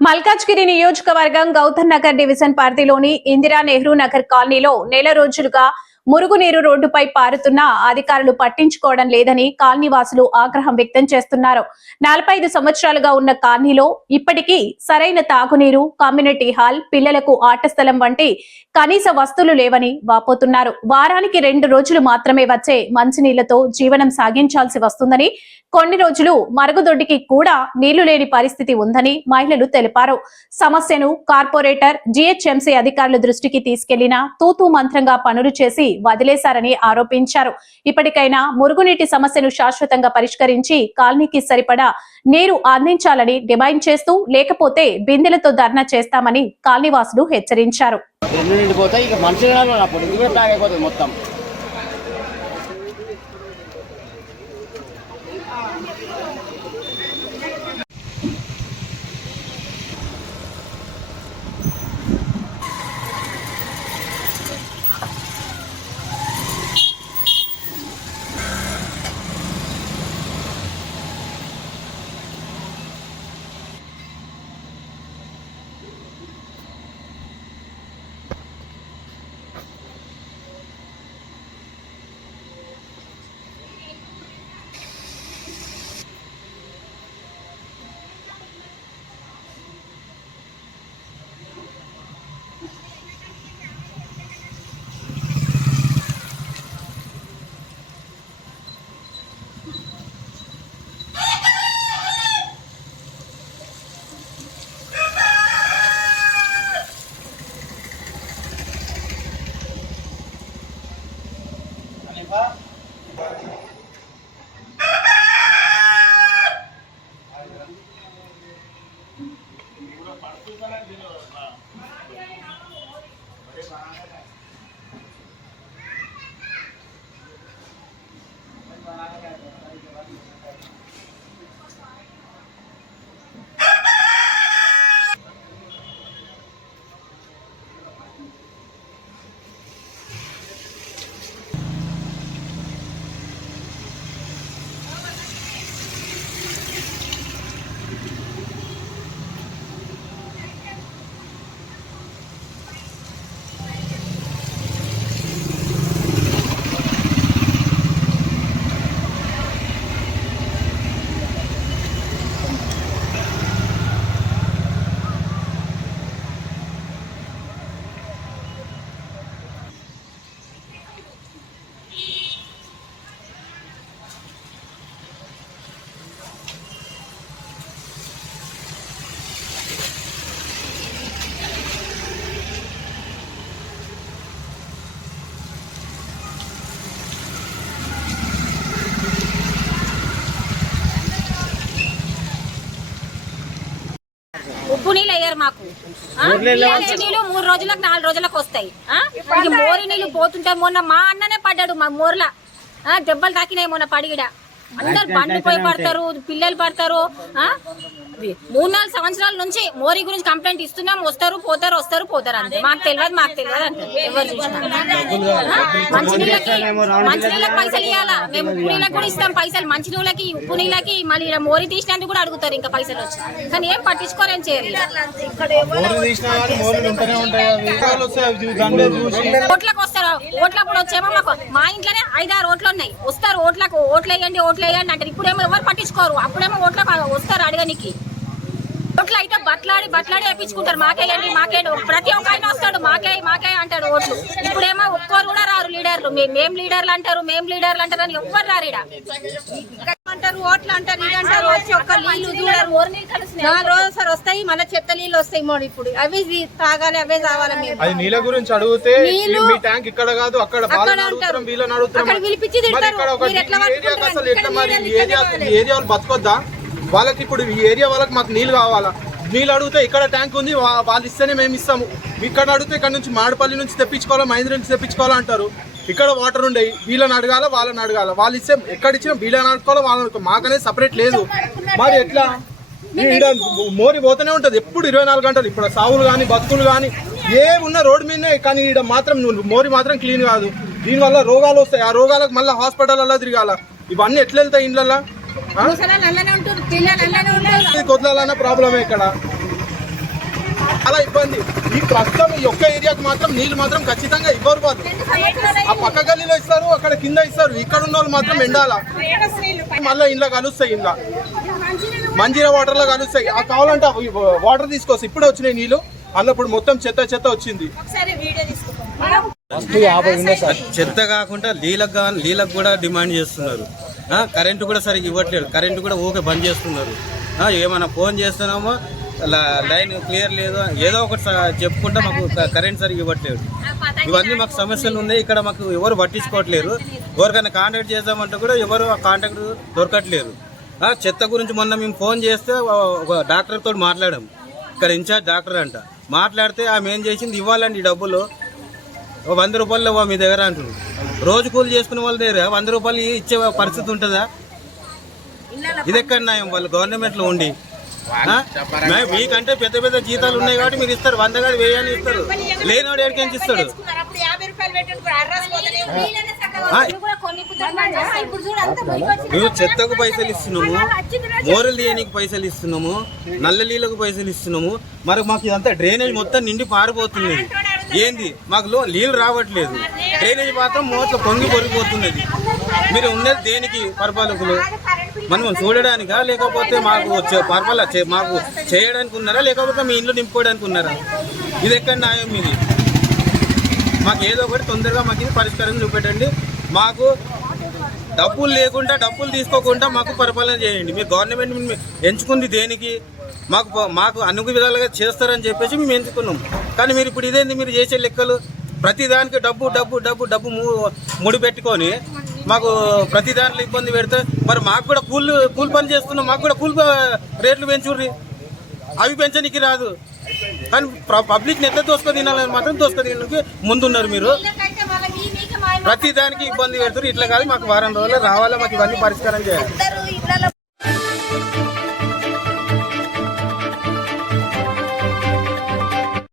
మల్కాజ్గిరి నియోజకవర్గం గౌతమ్ నగర్ డివిజన్ పరిధిలోని ఇందిరా నెహ్రూ నగర్ కాలనీలో నెల రోజులుగా మురుగునీరు రోడ్డుపై పారుతున్న అధికారులు పట్టించుకోవడం లేదని కాలనీవాసులు ఆగ్రహం వ్యక్తం చేస్తున్నారు. నలభై ఐదు సంవత్సరాలుగా ఉన్న కాలనీలో ఇప్పటికీ సరైన తాగునీరు కమ్యూనిటీ హాల్ పిల్లలకు ఆట స్థలం వంటి కనీస వస్తువులు లేవని వాపోతున్నారు. వారానికి రెండు రోజులు మాత్రమే వచ్చే మంచినీళ్ళతో జీవనం సాగించాల్సి వస్తుందని కొన్ని రోజులు మరుగుదొడ్డికి కూడా నీళ్ళు లేని పరిస్థితి ఉందని మహిళలు తెలిపారు. సమస్యను కార్పొరేటర్ జీహెచ్ఎంసీ అధికారుల దృష్టికి తీసుకెళ్ళినా తూతూ మంత్రంగా పనులు చేసి వదిలేశారని ఆరోపించారు. ఇప్పటికైనా మురుగునీటి సమస్యను శాశ్వతంగా పరిష్కరించి కాలనీకి సరిపడా నీరు అందించాలని డిమాండ్ చేస్తూ లేకపోతే బిందెలతో ధర్నా చేస్తామని కాలనీవాసులు హెచ్చరించారు. Tá? నీళ్ళు మూడు రోజులకు నాలుగు రోజులకు వస్తాయి. మోరి నీళ్ళు పోతుంటే మొన్న మా అన్ననే పడ్డాడు మా మోర్ల. దెబ్బలు తాకినాయి మొన్న పడిగిడ. అందరు బండ్లు పోయి పడతారు పిల్లలు పడతారు మూడు నాలుగు సంవత్సరాల నుంచి మోరీ గురించి కంప్లైంట్ ఇస్తున్నాం వస్తారు పోతారు వస్తారు పోతారు అంతే. మాకు తెలియదు మాకు తెలియదు అంటారు ఎవరు? మంచినీళ్ళకి మంచినీళ్ళకి పైసలు ఇవ్వాలా మేము ఉప్పు నీళ్ళకి కూడా ఇస్తాం పైసలు. మంచి నీళ్ళకి ఉప్పు నీళ్ళకి మళ్ళీ మోరీ తీసినందుకు కూడా అడుగుతారు ఇంకా పైసలు వచ్చి. కానీ ఏం పట్టించుకోరేం చేయరు ఈడ. మోర్లు తీసినా కానీ మోర్లు ఉంటూనే ఉంటాయి. అవి విషయాలు వస్తాయి? అవి చూ- దాని మీద చూసి. ఓట్లకు వస్తారు. ఓట్లప్పుడు వచ్చేమో మాకు మా ఇంట్లోనే ఐదారు ఓట్లు ఉన్నాయి. వస్తారు ఓట్లకు ఓట్లు వేయండి ఓట్లు వేయండి అంటారు. ఇప్పుడేమో ఎవరు పట్టించుకోరు. అప్పుడేమో ఓట్ల వస్తారు అడగనికి ఓట్లు అయితే బట్లాడి బట్లాడి వేయించుకుంటారు. మాకేయండి మాకేయండి ప్రతి ఒక్క ఆయన వస్తాడు. మాకే మాకే అంటాడు ఓట్లు. ఇప్పుడేమో ఒక్కరు కూడా రారు లీడర్లు. మేము మేం లీడర్లు అంటారు మేం లీడర్లు అంటారు అని ఎవ్వరు రారు ఈడ. అంటారు ఓట్లు అంటారు ఇది అంటారు. వచ్చి ఒక్క నీళ్ళు నాలుగు రోజులు సార్ వస్తాయి మళ్ళీ చెత్త నీళ్ళు వస్తాయి మోడీ ఇప్పుడు. అవి తాగాలి అవే తాగాలి మేము. అది నీళ్ళ గురించి అడిగితే మీ ట్యాంక్ ఇక్కడ కాదు అక్కడ అక్కడ పిలిపించి ఒక మీరు ఎట్లా ఏరియా బతకొద్దా? వాళ్ళకి ఇప్పుడు ఈ ఏరియా వాళ్ళకి మాకు నీళ్ళు కావాలా? నీళ్ళు అడిగితే ఇక్కడ ట్యాంక్ ఉంది వాళ్ళు ఇస్తేనే మేము ఇస్తాము. ఇక్కడ అడిగితే ఇక్కడ నుంచి మాడపల్లి నుంచి తెప్పించుకోవాలా మహేంద్ర నుంచి తెప్పించుకోవాలా అంటారు. ఇక్కడ వాటర్ ఉండేవి వీళ్ళని అడగాల వాళ్ళని అడగాల. వాళ్ళు ఇస్తే ఎక్కడ ఇచ్చినా వీళ్ళని అడుకోవాలా వాళ్ళని మాకనేది సపరేట్ లేదు. మరి ఎట్లా? ఈడ మోరి పోతూనే ఉంటది. ఎప్పుడు ఇరవై నాలుగు గంటలు ఇప్పుడు సావులు కానీ బతుకులు కానీ ఏ ఉన్న రోడ్డు మీదనే కానీ ఈడ మాత్రం మోరి మాత్రం క్లీన్ కాదు. దీనివల్ల రోగాలు వస్తాయి. ఆ రోగాలకు మళ్ళీ హాస్పిటల్ అలా తిరగాల. ఇవన్నీ ఎట్లా వెళ్తాయి ఇండ్లల్లో ఉంటారు కొద్దాలన్న ప్రాబ్లమే ఇక్కడ. చాలా ఇబ్బంది. ఈ ప్రస్తుతం ఈ ఒక్క ఏరియాకి మాత్రం నీళ్ళు మాత్రం ఖచ్చితంగా ఇవ్వరు వాళ్ళు. ఆ పక్క గల్లీలో ఇస్తారు అక్కడ కింద ఇస్తారు. ఇక్కడ ఉన్న వాళ్ళు మాత్రం ఎండాల. మళ్ళీ ఇంట్లో కలుస్తాయి ఇంట్లో మంజీరా వాటర్లో కలుస్తాయి. ఆ కావాలంటే వాటర్ తీసుకోవచ్చు. ఇప్పుడే వచ్చినాయి నీళ్ళు అన్నప్పుడు మొత్తం చెత్త చెత్త వచ్చింది. చెత్త కాకుండా నీళ్ళకు గా నీళ్ళకు కూడా డిమాండ్ చేస్తున్నారు. ఆ, కరెంటు కూడా సరిగ్గా ఇవ్వట్లేదు. కరెంటు కూడా ఊకే బంద్ చేస్తున్నారు. ఆ, ఏమైనా ఫోన్ చేస్తున్నామో లైన్ క్లియర్ లేదు ఏదో ఒకటి చెప్పుకుంటే మాకు కరెంట్ సరిగ్గా ఇవ్వట్లేదు. ఇవన్నీ మాకు సమస్యలు ఉన్నాయి. ఇక్కడ మాకు ఎవరు పట్టించుకోవట్లేరు ఎవరికైనా కాంటాక్ట్ చేద్దామంటే కూడా ఎవరు ఆ కాంటాక్ట్ దొరకట్లేరు చెత్త గురించి మొన్న మేము ఫోన్ చేస్తే ఒక- ఒక డాక్టర్ తోటి మాట్లాడాం. ఇక్కడ ఇన్ఛార్జ్ డాక్టర్ అంట. మాట్లాడితే ఆమె ఏం చేసింది? ఇవ్వాలండి ఈ డబ్బులు. వంద రూపాయలు మీ దగ్గర అంటున్నారు. రోజు కూలి చేసుకునే వాళ్ళ దగ్గర వంద రూపాయలు ఇచ్చే పరిస్థితి ఉంటుందా? ఇది ఎక్కడ న్యాయం వాళ్ళు గవర్నమెంట్లో ఉండి మీకంటే పెద్ద పెద్ద జీతాలు ఉన్నాయి కాబట్టి మీరు ఇస్తారు. వంద కాదు వెయ్యి అని ఇస్తారు. లేనివాడు ఎక్కడికి ఇస్తాడు? మేము చెత్తకు పైసలు ఇస్తున్నాము మోరల్ తీయనికి పైసలు ఇస్తున్నాము? నల్ల నీళ్ళకు పైసలు ఇస్తున్నాము? మరి మాకు ఇదంతా డ్రైనేజ్ మొత్తం నిండి పారిపోతుంది ఏంది? మాకు లో- నీళ్ళు రావట్లేదు. డ్రైనేజ్ మాత్రం మోట్ల పొంగి పొరిగిపోతున్నది. మీరు ఉన్నది దేనికి పరిపాలకులు? మనం చూడడానికా? లేకపోతే మాకు చే- మాకు చేయడానికి ఉన్నారా? లేకపోతే మీ ఇంట్లో నింపుకోవడానికి ఉన్నారా? ఇది ఎక్కడ న్యాయం ఇది? మాకు ఏదో ఒకటి తొందరగా మాకు ఇది పరిష్కారం చూపెట్టండి. మాకు డబ్బులు లేకుండా డబ్బులు తీసుకోకుండా మాకు పరిపాలన చేయండి. మీరు గవర్నమెంట్ ఎంచుకుంది దేనికి? మాకు మాకు అన్ని విధాలుగా చేస్తారని చెప్పేసి మేము ఎంచుకున్నాం. కానీ మీరు ఇప్పుడు ఇదేంది? మీరు చేసే లెక్కలు? ప్రతిదానికి డబ్బు డబ్బు డబ్బు డబ్బు ము- ముడి పెట్టుకొని మాకు ప్రతి దాంట్లో ఇబ్బంది పెడితే మరి మాకు కూడా కూలి కూలి పని చేస్తున్నాం. మాకు కూడా కూలి రేట్లు పెంచుర్రి. అవి పెంచడానికి రాదు. కానీ పబ్లిక్ ఎట్లా దోసుకొని తినాలని మాత్రం దోసుకొని తినడానికి ముందున్నారు మీరు వీళ్ళకైతే వాళ్ళకి మీకు మా ప్రతి దానికి ఇబ్బంది పెడుతున్నారు ఇట్లా కాదు మాకు వారం రోజులు రావాలా మాకు ఇవన్నీ పరిష్కారం చేయాలి.